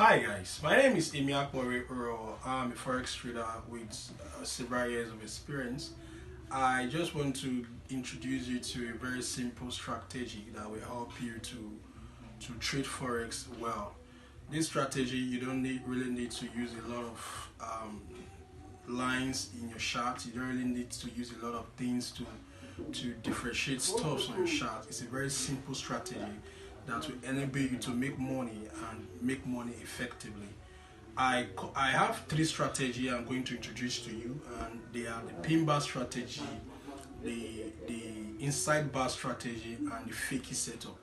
Hi guys, my name is Emiakbore Oro. I'm a forex trader with several years of experience. I just want to introduce you to a very simple strategy that will help you to trade forex well. This strategy you don't really need to use a lot of lines in your chart. You don't really need to use a lot of things to differentiate stuffs on your chart. It's a very simple strategy that will enable you to make money and make money effectively. I have three strategies I'm going to introduce to you, and they are the pin bar strategy, the inside bar strategy, and the fakey setup.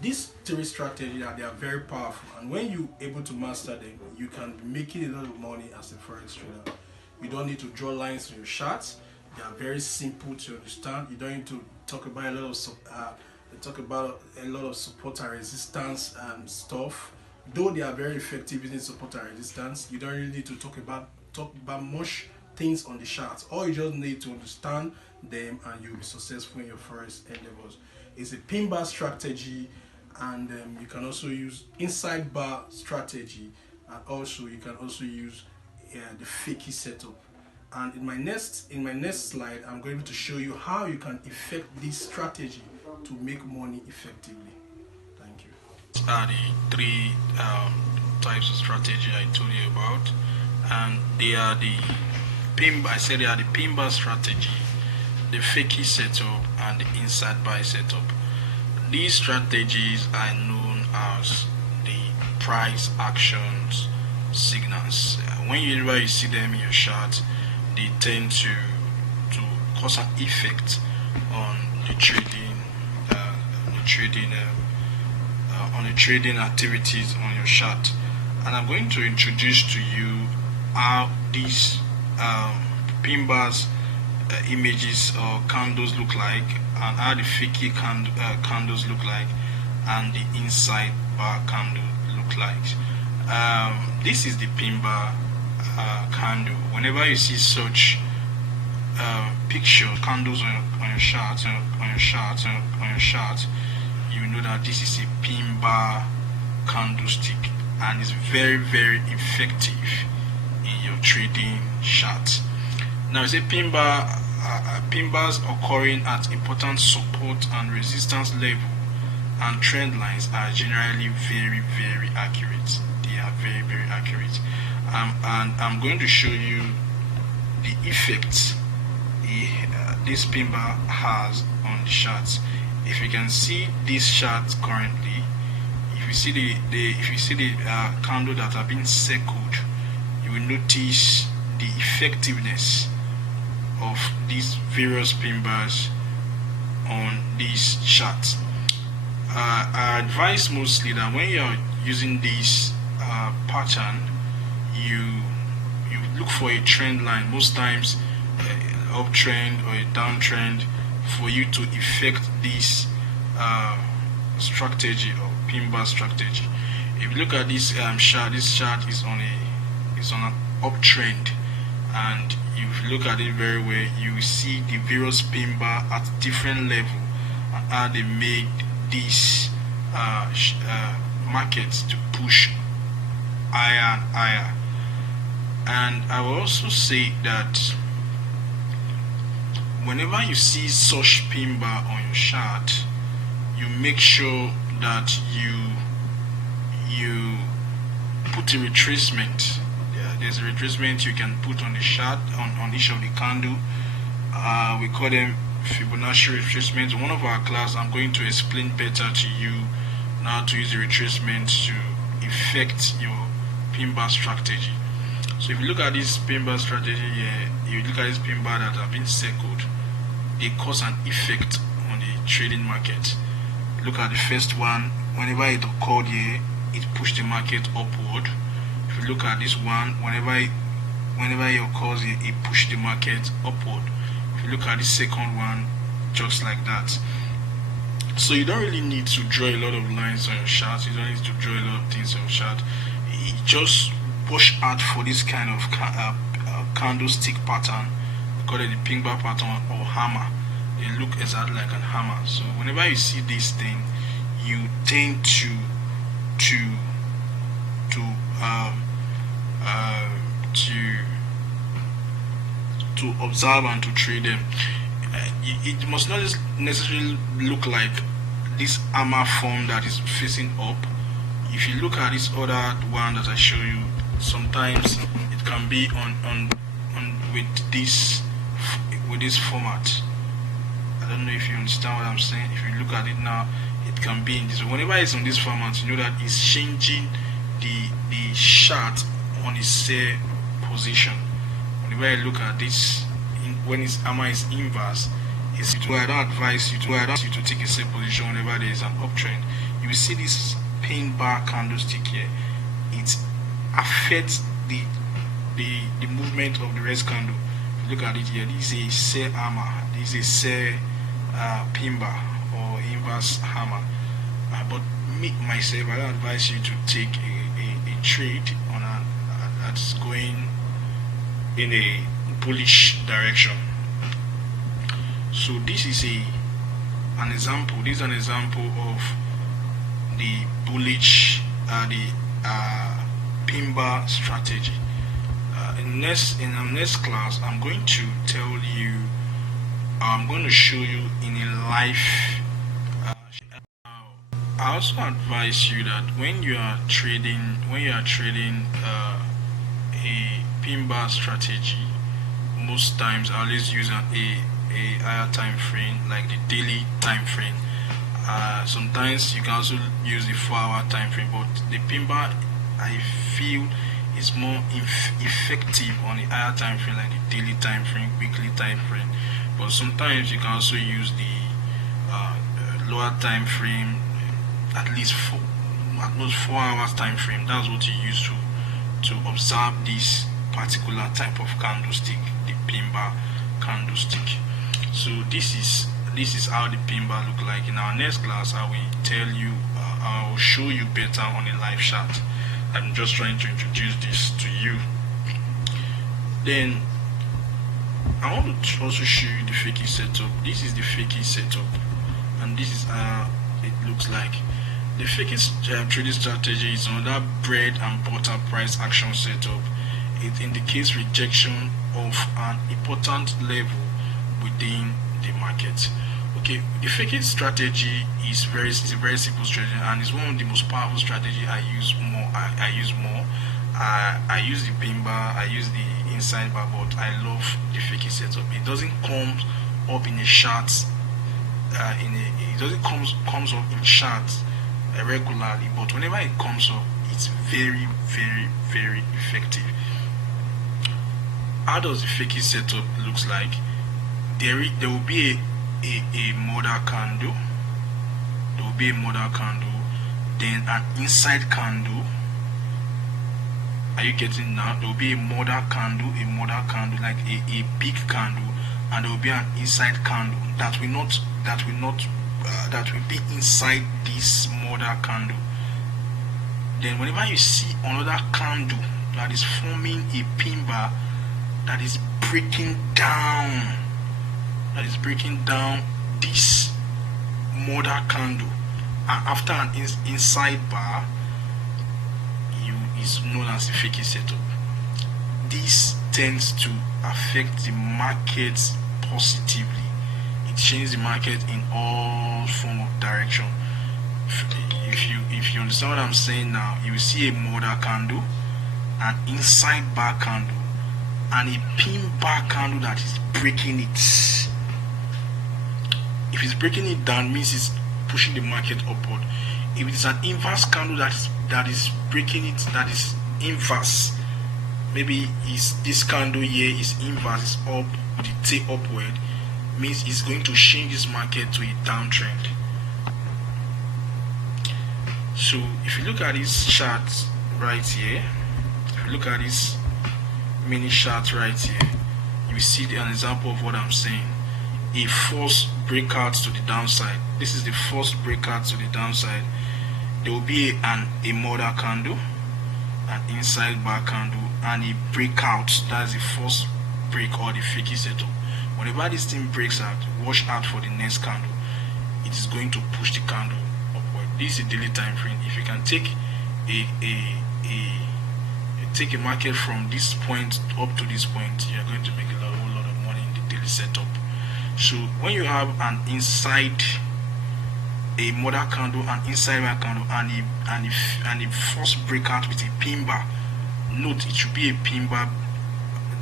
These three strategies they are very powerful, and when you able to master them, you can be making a lot of money as a forex trader. You don't need to draw lines on your charts. They are very simple to understand. You don't need to talk about a lot of support and resistance stuff. Though they are very effective in support and resistance, you don't really need to talk about much things on the charts. All you just need to understand them, and you'll be successful in your forex endeavors. It's a pin bar strategy, and you can also use inside bar strategy, and also you can also use the fakey setup. And in my next slide, I'm going to show you how you can effect this strategy to make money effectively. Thank you. Are the three types of strategy I told you about, and they are the they are the pin bar strategy, the fakey setup, and the inside buy setup. These strategies are known as the price actions signals. Whenever you see them in your chart, they tend to cause an effect on the trading activities on your chart. And I'm going to introduce to you how these pin bars images or candles look like, and how the fakey candles look like, and the inside bar candle look like. This is the pin bar candle. Whenever you see such picture candles on your chart, you know that this is a pin bar candlestick, and it's very effective in your trading chart. Now, it's a pin bars occurring at important support and resistance level and trend lines are generally very accurate. They are very accurate. And I'm going to show you the effects this pin bar has on the charts. If you can see this chart currently, if you see the candle that have been circled, you will notice the effectiveness of these various pin bars on this chart. I advise mostly that when you are using this pattern, you look for a trend line, most times uptrend or a downtrend, for you to effect this strategy or pin bar strategy. If you look at this chart, this chart is on an uptrend, and if you look at it very well, you will see the various pin bar at different level and how they made these markets to push higher and higher. And I will also say that whenever you see such pin bar on your chart, you make sure that you put a retracement. There's a retracement you can put on the chart on each of the candle. We call them Fibonacci retracements. One of our class, I'm going to explain better to you how to use the retracement to effect your pin bar strategy. So if you look at this pin bar strategy here, you look at this pin bar that have been circled, they cause an effect on the trading market. Look at the first one. Whenever it occurred here, it pushed the market upward. If you look at this one, whenever it occurs here, it pushed the market upward. If you look at the second one, just like that. So you don't really need to draw a lot of lines on your chart. You don't need to draw a lot of things on your chart. Just watch out for this kind of candlestick pattern. We call it the pin bar pattern or hammer. They look exactly like a hammer. So whenever you see this thing, you tend to to uh, to to observe and to trade them. It must not necessarily look like this hammer form that is facing up. If you look at this other one that I show you, sometimes it can be on with this format. I don't know if you understand what I'm saying. If you look at it now, it can be in this. Whenever it's on this format, you know that it's changing the chart on its sell position. Whenever you look at this, when its hammer is inverse, I don't advise you to take a sell position whenever there is an uptrend. You will see this pin bar candlestick here. It affects the movement of the rest candle. Look at it here. This is a sell hammer. This is a sell pin bar or inverse hammer. But me myself, I don't advise you to take a trade on that's going in a bullish direction. So this is an example. This is an example of the bullish pin bar strategy. In our next class, I'm going to tell you. I'm going to show you in a live. I also advise you that when you are trading a pin bar strategy, most times I always use a higher time frame, like the daily time frame. Sometimes you can also use the 4-hour time frame, but the pin bar I feel is more effective on the higher time frame, like the daily time frame, weekly time frame. But sometimes you can also use the lower time frame, at least 4 hours time frame. That's what you use to observe this particular type of candlestick, the pin bar candlestick. So this is how the pin bar look like. In our next class, I will tell you, I will show you better on a live chart. I'm just trying to introduce this to you. Then I want to also show you the fakie setup. This is the fakie setup, and this is how it looks like. The fakie trading strategy is another bread and butter price action setup. It indicates rejection of an important level within the market. Okay, the faking strategy is a very simple strategy, and it's one of the most powerful strategy I use more. I use the pin bar, I use the inside bar, but I love the faking setup. It doesn't come up in a chart. It doesn't comes up in charts regularly, but whenever it comes up, it's very, very, very effective. How does the faking setup looks like? There will be a model candle. There will be a model candle, then an inside candle. Are you getting now? There will be a model candle, like a big candle, and there will be an inside candle that will be inside this model candle. Then whenever you see another candle that is forming a pin bar that is breaking down this model candle, and after an inside bar, is known as the faking setup. This tends to affect the markets positively. It changes the market in all form of direction. If you understand what I'm saying now, you will see a model candle, an inside bar candle, and a pin bar candle that is breaking it. If it's breaking it down, means it's pushing the market upward. If it's an inverse candle that is breaking it, that is inverse, maybe this candle here is inverse, is up with the tail upward, means it's going to change this market to a downtrend. So if you look at this chart right here, if you look at this mini chart right here, you see an example of what I'm saying. A first breakout to the downside. This is the first breakout to the downside. There will be a model candle, an inside bar candle, and a breakout. That's the first break or the faking setup. Whenever this thing breaks out, watch out for the next candle. It is going to push the candle upward. This is a daily time frame. If you can take a take a market from this point up to this point, you're going to make a whole lot of money in the daily setup. So when you have an inside a mother candle, an inside bar candle, and a first breakout with a pin bar, note it should be a pin bar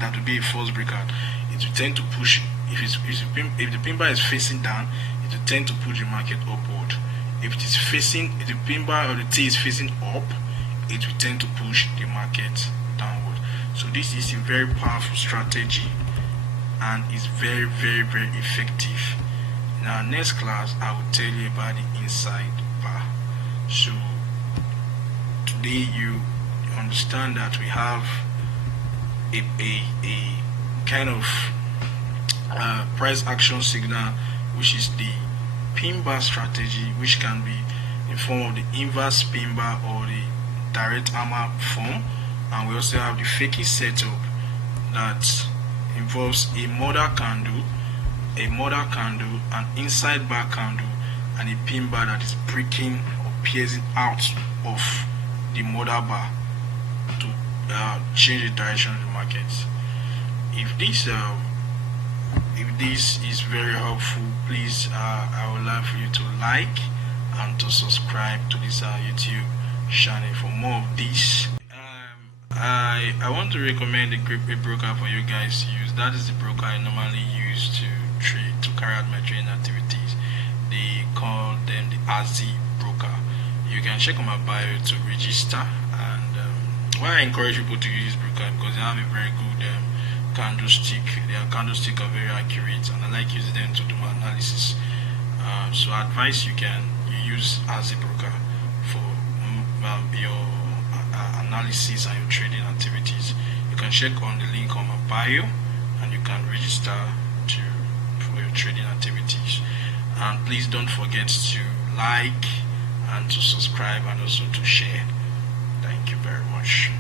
that will be a false breakout. It will tend to push. If the pin bar is facing down, it will tend to push the market upward. If the pin bar or the T is facing up, it will tend to push the market downward. So this is a very powerful strategy and is very, very, very effective. In our next class, I will tell you about the inside bar. So today you understand that we have a kind of price action signal, which is the pin bar strategy, which can be in form of the inverse pin bar or the direct hammer form, and we also have the fakie setup that involves a mother candle, an inside bar candle, and a pin bar that is breaking or piercing out of the mother bar to change the direction of the market. If this is very helpful, please I would like for you to like and to subscribe to this YouTube channel for more of this. I want to recommend a broker for you guys to use. That is the broker I normally use to carry out my trading activities. They call them the AZ broker. You can check on my bio to register, and why I encourage people to use this broker, because they have a very good candlestick. Their candlestick are very accurate, and I like using them to do my analysis. So I advise you use AZ broker for your analysis and your trading activities. You can check on the link on my bio, and you can register for your trading activities. And please don't forget to like and to subscribe and also to share. Thank you very much.